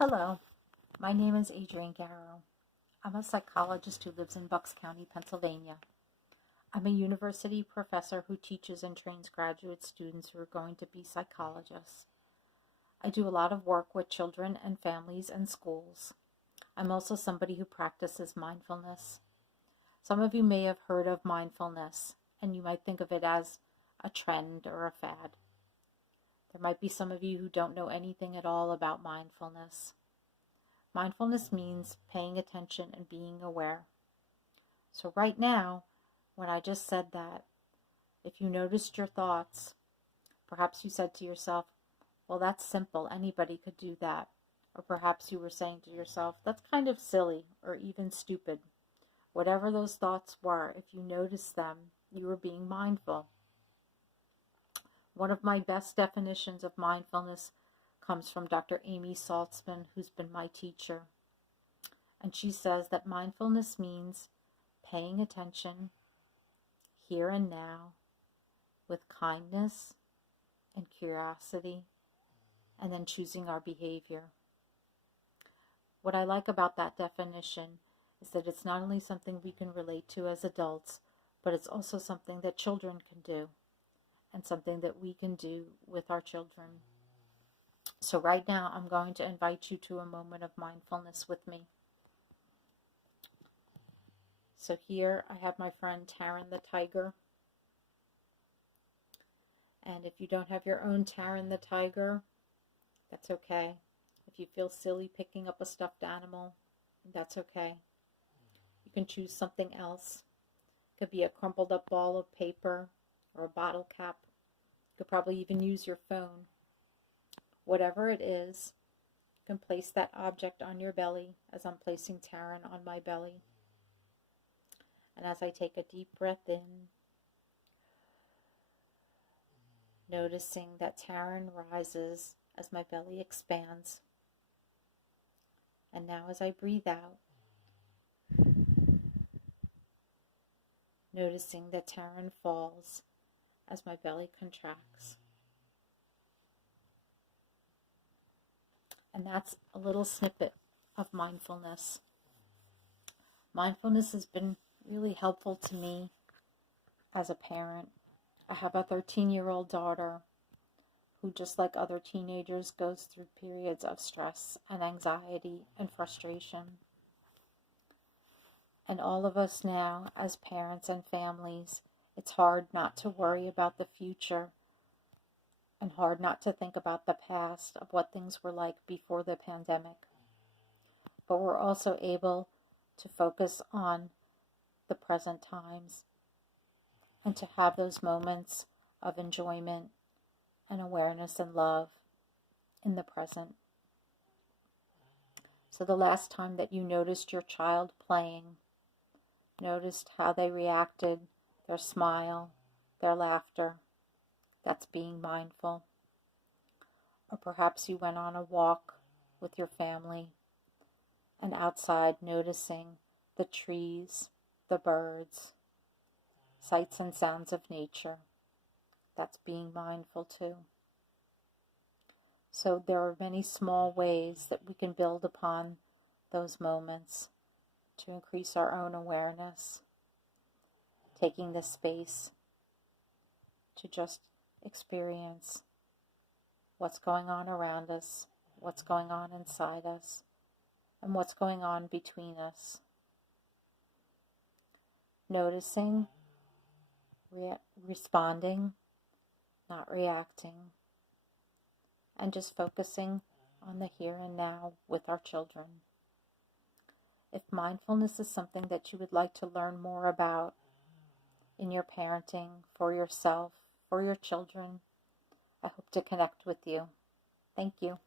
Hello, my name is Garro. I'm a psychologist who lives in Bucks County, Pennsylvania. I'm a university professor who teaches and trains graduate students who are going to be psychologists. I do a lot of work with children and families and schools. I'm also somebody who practices mindfulness. Some of you may have heard of mindfulness, and you might think of it as a trend or a fad. There might be some of you who don't know anything at all about mindfulness. Mindfulness means paying attention and being aware. So right now, when I just said that, if you noticed your thoughts, perhaps you said to yourself, well, that's simple, anybody could do that. Or perhaps you were saying to yourself, that's kind of silly or even stupid. Whatever those thoughts were, if you noticed them, you were being mindful. One of my best definitions of mindfulness comes from Dr. Amy Saltzman, who's been my teacher. And she says that mindfulness means paying attention here and now with kindness and curiosity, and then choosing our behavior. What I like about that definition is that it's not only something we can relate to as adults, but it's also something that children can do, and something that we can do with our children. So right now, I'm going to invite you to a moment of mindfulness with me. So here I have my friend Taryn the tiger. And if you don't have your own Taryn the tiger, that's okay. If you feel silly picking up a stuffed animal, that's okay. You can choose something else. It could be a crumpled up ball of paper or a bottle cap. You could probably even use your phone. Whatever it is, you can place that object on your belly as I'm placing Taryn on my belly. And as I take a deep breath in, noticing that Taryn rises as my belly expands. And now as I breathe out, noticing that Taryn falls as my belly contracts. And that's a little snippet of mindfulness. Mindfulness has been really helpful to me as a parent. I have a 13-year-old daughter who, just like other teenagers, goes through periods of stress and anxiety and frustration. And all of us now, as parents and families, it's hard not to worry about the future and hard not to think about the past of what things were like before the pandemic. But we're also able to focus on the present times and to have those moments of enjoyment and awareness and love in the present. So the last time that you noticed your child playing, noticed how they reacted, their smile, their laughter, that's being mindful. Or perhaps you went on a walk with your family and outside noticing the trees, the birds, sights and sounds of nature. That's being mindful too. So there are many small ways that we can build upon those moments to increase our own awareness, taking the space to just experience what's going on around us, what's going on inside us, and what's going on between us. Noticing, responding, not reacting, and just focusing on the here and now with our children. If mindfulness is something that you would like to learn more about in your parenting, for yourself, for your children, I hope to connect with you. Thank you.